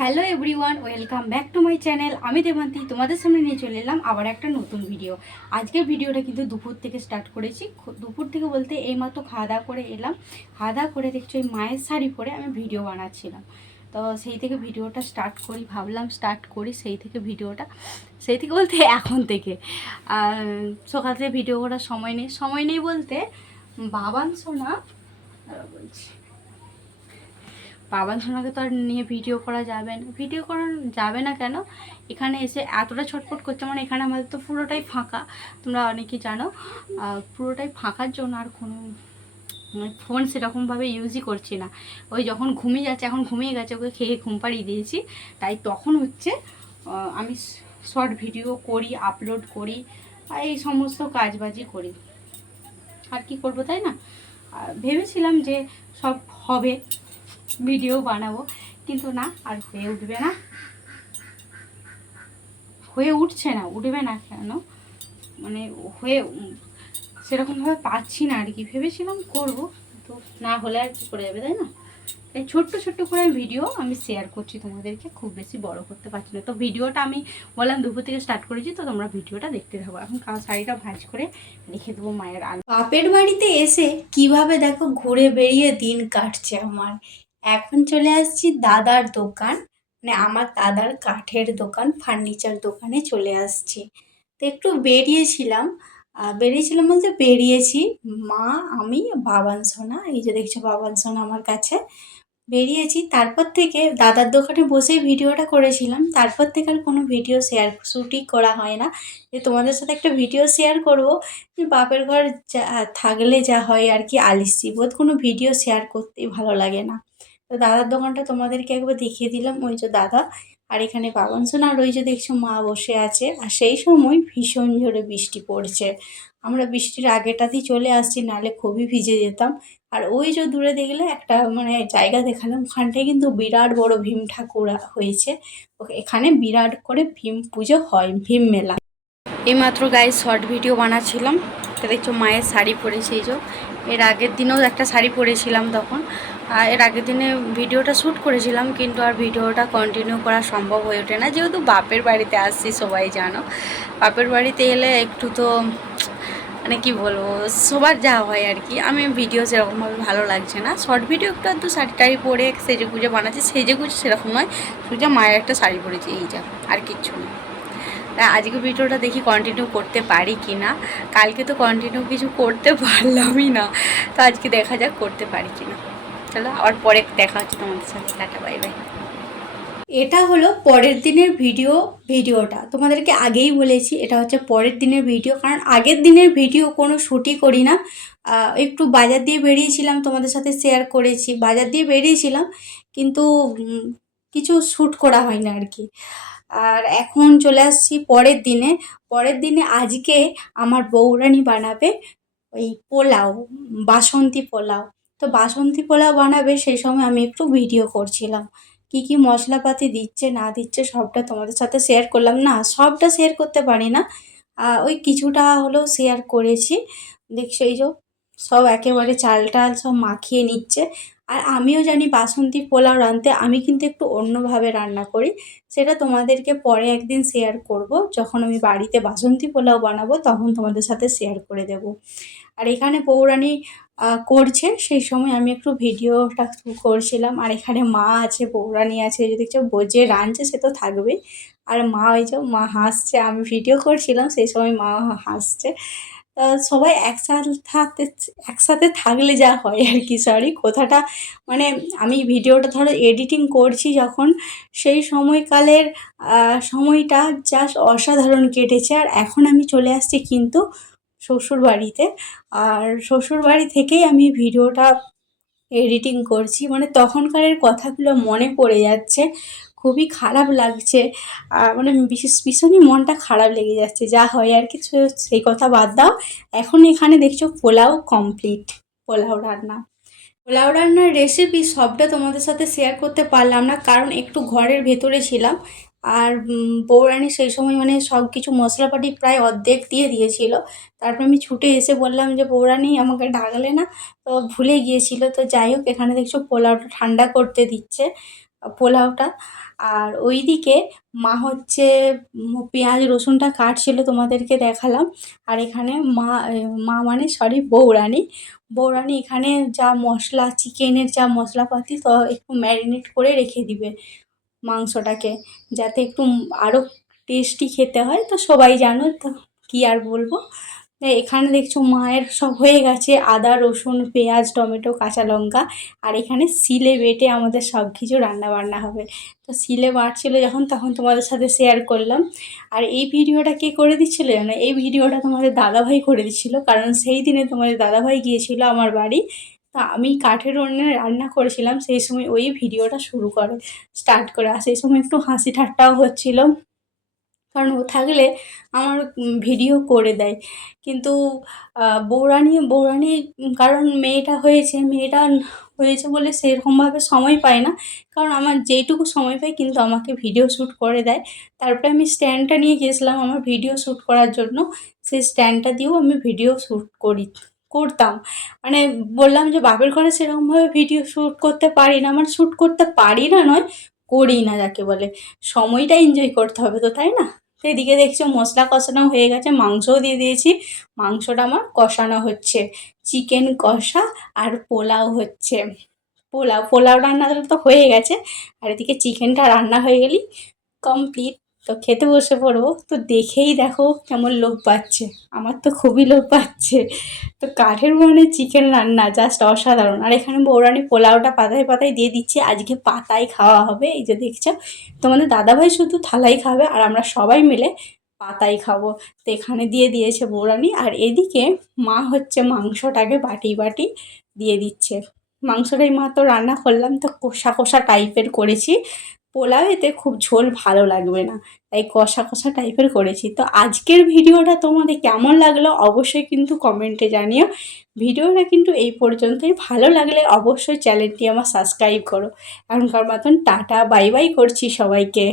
Hello everyone, welcome back to my channel. আমি দেবান্তি তোমাদের সামনে নিয়ে চলে এলাম আবার একটা নতুন ভিডিও। আজকের ভিডিওটা কিন্তু দুপুর থেকে স্টার্ট করেছি। দুপুর থেকে বলতে এইমাত্র খাওয়া দাওয়া করে এলাম। খাওয়া দাওয়া করে দেখছো এই মায়ের শাড়ি পরে আমি ভিডিও বানাচ্ছিলাম। তো সেই থেকে ভিডিওটা স্টার্ট করি, ভাবলাম স্টার্ট করি সেই থেকে বলতে এখন থেকে। সকাল থেকে ভিডিও করার সময় নেই বলতে বাবান সোনা বলছি, বাবান সোনাকে তো আর নিয়ে ভিডিও করা যাবে না। ভিডিও করা যাবে না কেন, এখানে এসে এতটা ছটফট করছে, মানে এখানে আমাদের তো পুরোটাই ফাঁকা, তোমরা অনেকেই জানো। পুরোটাই ফাঁকার জন্য আর কোনো ফোন সেরকমভাবে ইউজই করছি না। ওই যখন ঘুমিয়ে যাচ্ছে, এখন ঘুমিয়ে গেছে, ওকে খেয়ে ঘুম পাড়িয়ে দিয়েছি, তাই তখন হচ্ছে আমি শর্ট ভিডিও করি, আপলোড করি, আর এই সমস্ত কাজবাজি করি। আর কি করবো, তাই না? ভেবেছিলাম যে সব হবে, ভিডিও বানাবো, কিন্তু না, আর হয়ে উঠবে না, হয়ে উঠছে না, উঠবে না কেন, মানে হয়ে সেরকমভাবে পাচ্ছি না আর কি। ভেবেছিলাম করব, তো না হলে আর কি করে যাবে, তাই না? তাই ছোট্ট ছোট্ট করে ভিডিও আমি শেয়ার করছি তোমাদেরকে, খুব বেশি বড় করতে পারছি না। তো ভিডিওটা আমি বললাম দুপুর থেকে স্টার্ট করেছি, তো তোমরা ভিডিওটা দেখতে থাকো। এখন শাড়িটা ভাঁজ করে রেখে দেবো মায়ের আলো। বাপের বাড়িতে এসে কিভাবে দেখো ঘুরে বেরিয়ে দিন কাটছে আমার। এখন চলে আসছি দাদার দোকান, মানে আমার দাদার কাঠের দোকান, ফার্নিচার দোকানে চলে আসছি। তো একটু বেরিয়েছিলাম বলতে বেরিয়েছি, মা, আমি, বাবান সোনা, এই যে দেখছো বাবান সোনা আমার কাছে। বেরিয়েছি, তারপর থেকে দাদার দোকানে বসেই ভিডিওটা করেছিলাম। তারপর থেকে আর কোনো ভিডিও শ্যুটই করা হয় না, যে তোমাদের সাথে একটা ভিডিও শেয়ার করব। যে বাপের ঘর যা থাকলে যা হয় আর কি, আলিস্যি বোধ, কোনো ভিডিও শেয়ার করতেই ভালো লাগে না। তো দাদার দোকানটা তোমাদেরকে একবার দেখিয়ে দিলাম, ওই যে দাদা, আর এখানে বাবান সোনা, আর ওই যে দেখছো মা বসে আছে। আর সেই সময় ভীষণ জোরে বৃষ্টি পড়ছে। আমরা বৃষ্টির আগেটাতেই চলে আসছি, নাহলে খুবই ভিজে যেতাম। আর ওই যে দূরে দেখলে একটা মানে জায়গা দেখালাম, ওখানটায় কিন্তু বিরাট বড় ভীম ঠাকুর হয়েছে। এখানে বিরাট করে ভীম পুজো হয়, ভীম মেলা। এইমাত্র গায়ে শর্ট ভিডিও বানাচ্ছিলাম, তো দেখছো মায়ের শাড়ি পরেছি। এই যে এর আগের দিনেও একটা শাড়ি পরেছিলাম তখন, এর আগের দিনে ভিডিওটা শ্যুট করেছিলাম, কিন্তু আর ভিডিওটা কন্টিনিউ করা সম্ভব হয়ে ওঠে না, যেহেতু বাপের বাড়িতে আসছি, সবাই জানো। বাপের বাড়িতে এলে একটু তো মানে কি বলবো, সবার যা হয় আর কি। আমি ভিডিও সেরকমভাবে ভালো লাগছে না, শর্ট ভিডিও একটু একটু শাড়ি টাড়ি পরে সেজে গুজে বানাচ্ছি। সেজে গুজে সেরকম নয়, সোজা মায়ের একটা শাড়ি পরেছি, এই যা, আর কিচ্ছু নেই। আজকে ভিডিওটা দেখি কন্টিনিউ করতে পারি কি না। কালকে তো কন্টিনিউ কিছু করতে পারলামই না, তো আজকে দেখা যাক করতে পারি কি না। চলো আবার পরে দেখা হচ্ছে তোমাদের সাথে, টাটা, বাই বাই। এটা হলো পরের দিনের ভিডিওটা তোমাদেরকে আগেই বলেছি, এটা হচ্ছে পরের দিনের ভিডিও, কারণ আগের দিনের ভিডিও কোনো শ্যুটই করি না। একটু বাজার দিয়ে বেরিয়েছিলাম, তোমাদের সাথে শেয়ার করেছি, বাজার দিয়ে বেরিয়েছিলাম, কিন্তু কিছু শ্যুট করা হয় না আর কি। আর এখন চলে আসছি পরের দিনে আজকে আমার বউরানী বানাবে ওই পোলাও, বাসন্তী পোলাও। তো বাসন্তী পোলাও বানাবে, সেই সময় আমি একটু ভিডিও করছিলাম। কি কি মশলাপাতি দিচ্ছে না দিচ্ছে সবটা তোমাদের সাথে শেয়ার করলাম, না সবটা শেয়ার করতে পারি না, ওই কিছুটা হলেও শেয়ার করেছি। দেখছো এই যে সব একেবারে চাল টাল সব মাখিয়ে নিচ্ছে। আর আমিও জানি বাসন্তী পোলাও রাঁধতে, আমি কিন্তু একটু অন্যভাবে রান্না করি, সেটা তোমাদেরকে পরে একদিন শেয়ার করব, যখন আমি বাড়িতে বাসন্তী পোলাও বানাবো তখন তোমাদের সাথে শেয়ার করে দেব। আর এখানে বউরানী করছে, সেই সময় আমি একটু ভিডিওটা করছিলাম। আর এখানে মা আছে, বউরানী আছে, যদি দেখছো যে রাঁধছে সে তো থাকবেই। আর মা, ওই যে মা হাসছে, আমি ভিডিও করছিলাম সেই সময় মা হাসছে। সবাই একসাথে থাকলে যা হয় আর কি, সরি কথাটা, মানে আমি ভিডিওটা ধরো এডিটিং করছি যখন, সেই সময়কালের সময়টা জাস্ট অসাধারণ কেটেছে। আর এখন আমি চলে আসছি কিন্তু শ্বশুরবাড়িতে, আর শ্বশুরবাড়ি থেকেই আমি ভিডিওটা এডিটিং করছি, মানে তখনকারের কথাগুলো মনে পড়ে যাচ্ছে, খুবই খারাপ লাগছে। মানে ভীষণই মনটা খারাপ লেগে যাচ্ছে, যা হয় আর কি। সেই কথা বাদ দাও, এখন এখানে দেখছো পোলাও কমপ্লিট, পোলাও রান্নার রেসিপি সবটা তোমাদের সাথে শেয়ার করতে পারলাম না, কারণ একটু ঘরের ভেতরে ছিলাম। আর বউরানী সেই সময় মানে সব কিছু মশলাপাতি প্রায় অর্ধেক দিয়ে দিয়েছিল। তারপর আমি ছুটে এসে বললাম যে বউরানী আমাকে ডাকলে না, তো ভুলে গিয়েছিল। তো যাই হোক, এখানে দেখছো পোলাওটা ঠান্ডা করতে দিচ্ছে। পোলাওটা। আর ওইদিকে মা হচ্ছে পেঁয়াজ রসুনটা কাটছিল, তোমাদেরকে দেখালাম। আর এখানে মা মানে সরি বউরানী এখানে যা মশলা, চিকেনের যা মশলাপাতি তো একটু ম্যারিনেট করে রেখে দিবে মাংসটাকে, যাতে একটু আরও টেস্টি খেতে হয়। তো সবাই জানো তো, কী আর বলবো। এখানে দেখছো মায়ের সব হয়ে গেছে, আদা রসুন পেঁয়াজ টমেটো কাঁচা লঙ্কা। আর এখানে শিলে বেটে আমাদের সব কিছু রান্না বান্না হবে। তো শিলে বাটছিল যখন, তখন তোমাদের সাথে শেয়ার করলাম। আর এই ভিডিওটা কে করে দিচ্ছিলো জানো? এই ভিডিওটা তোমাদের দাদাভাই করে দিচ্ছিলো, কারণ সেই দিনে তোমাদের দাদাভাই গিয়েছিল আমার বাড়ি। তা আমি কাঠের উনুনে রান্না করেছিলাম, সেই সময় ওই ভিডিওটা স্টার্ট করে। আর সেই সময় একটু হাসি ঠাট্টাও হচ্ছিল, কারণ ও থাকলে আমার ভিডিও করে দেয়। কিন্তু বউরানী কারণ মেয়েটা হয়েছে বলে সেরকমভাবে সময় পায় না। কারণ আমার যেইটুকু সময় পাই কিন্তু আমাকে ভিডিও শ্যুট করে দেয়। তারপরে আমি স্ট্যান্ডটা নিয়ে গিয়েছিলাম আমার ভিডিও শ্যুট করার জন্য। সেই স্ট্যান্ডটা দিয়েও আমি ভিডিও শ্যুট করতাম। মানে বললাম যে বাপের ঘরে সেরকমভাবে ভিডিও শ্যুট করতে পারি না, মানে শ্যুট করতে পারি না নয়, করি না যাকে বলে। সময়টা এনজয় করতে হবে তো, তাই না? তো এদিকে দেখছো মশলা কষানো হয়ে গেছে, মাংসও দিয়ে দিয়েছি। মাংসটা আমার কষানো হচ্ছে, চিকেন কষা আর পোলাও হচ্ছে। পোলাও রান্না তো হয়ে গেছে, আর এদিকে চিকেনটা রান্না হয়ে গেলেই কমপ্লিট। তো খেতে বসে পড়বো। তো দেখেই দেখো কেমন লোভ পাচ্ছে, আমার তো খুবই লোভ পাচ্ছে। তো কাঠের উনুনে চিকেন রান্না জাস্ট অসাধারণ। আর এখানে বউরানী পোলাওটা পাতায় পাতায় দিয়ে দিচ্ছে, আজকে পাতায় খাওয়া হবে। এই যে দেখছো, তোমাদের দাদাভাই শুধু থালাই খাবে আর আমরা সবাই মিলে পাতায় খাবো। তো এখানে দিয়ে দিয়েছে বউরানী। আর এদিকে মা হচ্ছে মাংসটাকে বাটি বাটি দিয়ে দিচ্ছে। মাংসটাই মাত্র রান্না করলাম, তো কষা কষা টাইপের করেছি। পোলাও এতে খুব ঝোল ভালো লাগবে না, তাই কষা কষা টাইপের করেছি। তো আজকের ভিডিওটা তোমাদের কেমন লাগলো অবশ্যই কিন্তু কমেন্টে জানিও। ভিডিওটা কিন্তু এই পর্যন্তই, ভালো লাগলে অবশ্যই চ্যানেলটি আমার সাবস্ক্রাইব করো। এখনকার মতন টাটা বাই বাই করছি সবাইকে।